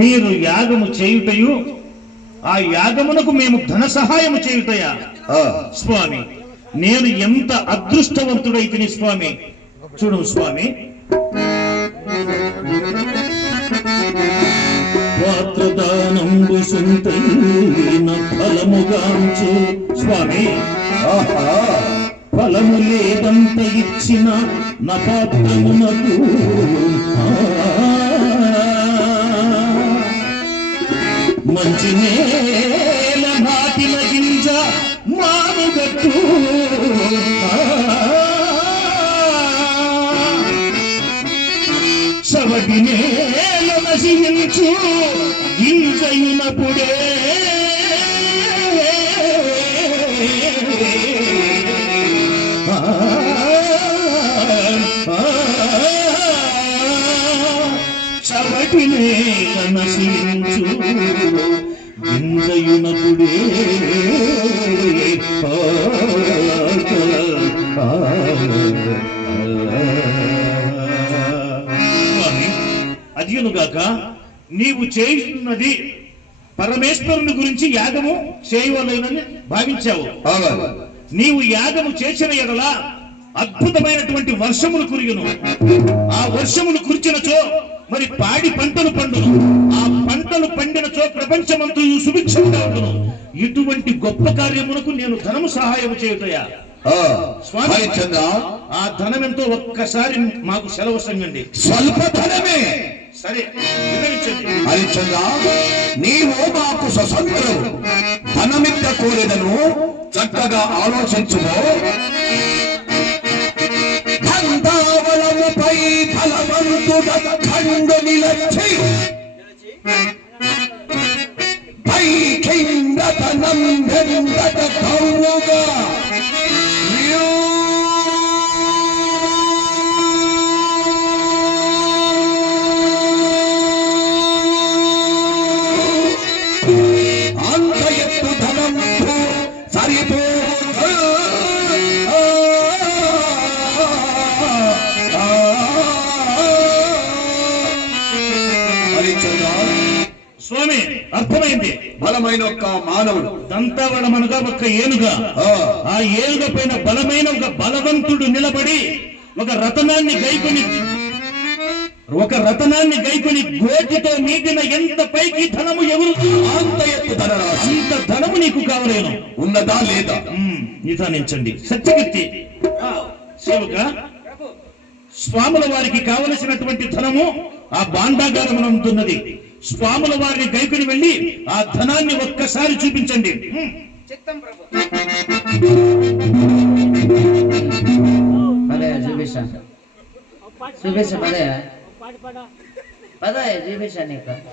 మీరు యాగము చేయుటయు ఆ యాగమునకు మేము ధన సహాయము చేయుటయా? స్వామి, నేను ఎంత అదృష్టవంతుడైతిని స్వామి. చూడు స్వామి, పాత్రదానంబు సుంతైన ఫలముగాంచు స్వామి. ఫలము లేదంత ఇచ్చిన నా పాత్రమునకు మంచి నేల నాటిన గింజ మానుగట్టు సవటి నేల నశించు గింజయునప్పుడే సవటి నేల నశించు గింజయునప్పుడే అదియునుగాక నీవు చేయున్నది పరమేశ్వరుని గురించి యాగము చేయవలెనని భావించావు. నీవు యాగము చేసిన ఎడల అద్భుతమైనటువంటి వర్షములు కురియును. ఆ వర్షములు కురిచినచో మరి పాడి పంటలు పండును. ఆ పంటలు పండినచో ప్రపంచమంతా సుభిక్షంగా ఉండును. ఇటువంటి గొప్ప కార్యమునకు నేను ధనము సహాయం చేయుటయా? స్వామి, ఆ ధనం ఎంతో ఒక్కసారి మాకు సెలవు సంగండి. స్వల్ప ధనమే. సరే, హరిచంద్ర, నీవు మాకు స్వతంత్రము. ధనమిత్త కోరినను చక్కగా ఆలోచించుము. ధంతావళముపై ఫలవంతుడ ఖండు నిలచి పై కిందతనం వెందట కౌరుగా స్వామి, అర్థమైంది. బలమైన ఒక్క మానవుడు దంతవళమనగా ఒక్క ఏనుగా. ఆ ఏనుగ పైన బలమైన ఒక బలవంతుడు నిలబడి ఒక రతనాన్ని గైకొని గోటితో మీదిన ఎంత పైకి ధనము ఎవరు అంత ఎత్తు ధనరాశి. అంత ధనము నీకు కావలేను. ఉన్నదా లేదా? నిదానించండి. సత్యకీర్తి సేవక, స్వాముల వారికి కావలసినటువంటి ధనము ఆ భాండాగారమునందున్నది. స్వాముల వారిని గైకుని వెళ్ళి ఆ ధనాన్ని ఒక్కసారి చూపించండి.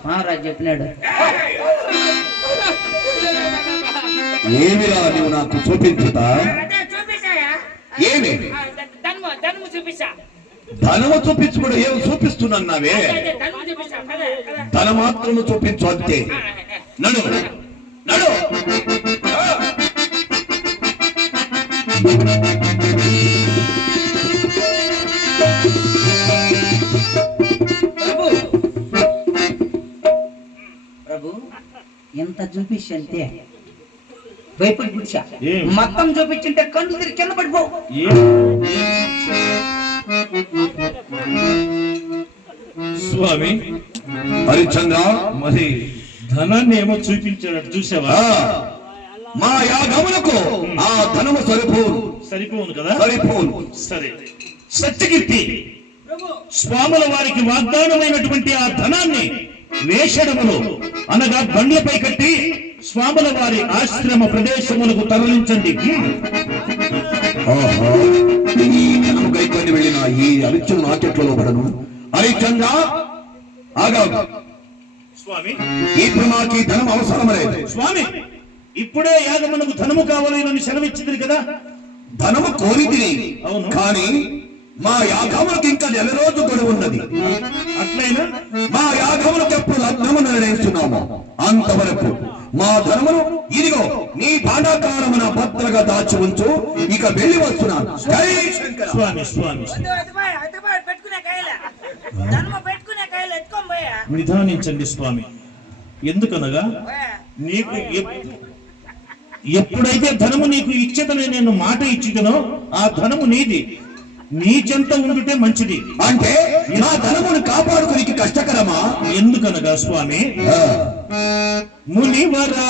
మహారాజ్ చెప్పినాడు. ఏమిరా నువ్వు నాకు చూపించుతా? ఏమి ధనము చూపించుకోడు? ఏమి చూపిస్తున్నావే? ధన మాత్రము చూపించు అంతే. నడు నడు. ప్రభు, ఎంత చూపించంతే భయపడి కూర్చా. మొత్తం చూపించింటే కళ్ళు తిరిగి కింద పడిపో. స్వామి, హరిచంద్ర, మరి ధనాన్ని ఏమో చూపించాడు చూసావా? మా యాగములకు ఆ ధనము సరిపోను కదా? సరిపోను. సరే, సత్యకీర్తి, స్వాముల వారికి వాగ్దానమైనటువంటి ఆ ధనాన్ని వేషడములు అనగా బండ్లపై కట్టి స్వాముల వారి ఆశ్రమ ప్రదేశములకు తరలించండి. ఈ ధనము గైకొని వెళ్ళిన ఈ అరిచం నాకెట్లలో పడను. హరిచంద్ర, ఆగా స్వామి, ఇప్పుడు మాకు ఈ ధనం అవసరం లేదు. స్వామి, ఇప్పుడే యాగమునకు ధనము కావాలని సెలవిచ్చింది కదా? ధనము కోరితిని. అవును, కానీ మా యాగములకు ఇంకా నెల రోజు గడువు ఉన్నది. అట్లయినా మా యాగములకు ఎప్పుడు లగ్నము నిర్ణయిస్తున్నాము అంతవరకు మా ధనమును ఇదిగో నీ భాండాకారమున భద్రగా దాచి ఉంచు. ఇక వెళ్ళి వస్తున్నాను. జై శంకర. స్వామి, స్వామి, పెట్టుకునే కాయలు ఎత్తుకోబోయా నిదానించండి స్వామి. ఎందుకనగా నీకు ఎప్పుడైతే ధనము నీకు ఇచ్చేదని నేను మాట ఇచ్చిదనో ఆ ధనము నీది, నీ చెంత ఉండుటే మంచిది. అంటే నా ధనమును కాపాడుకునికి కష్టకరమా? ఎందుకనగా స్వామి, మునివరా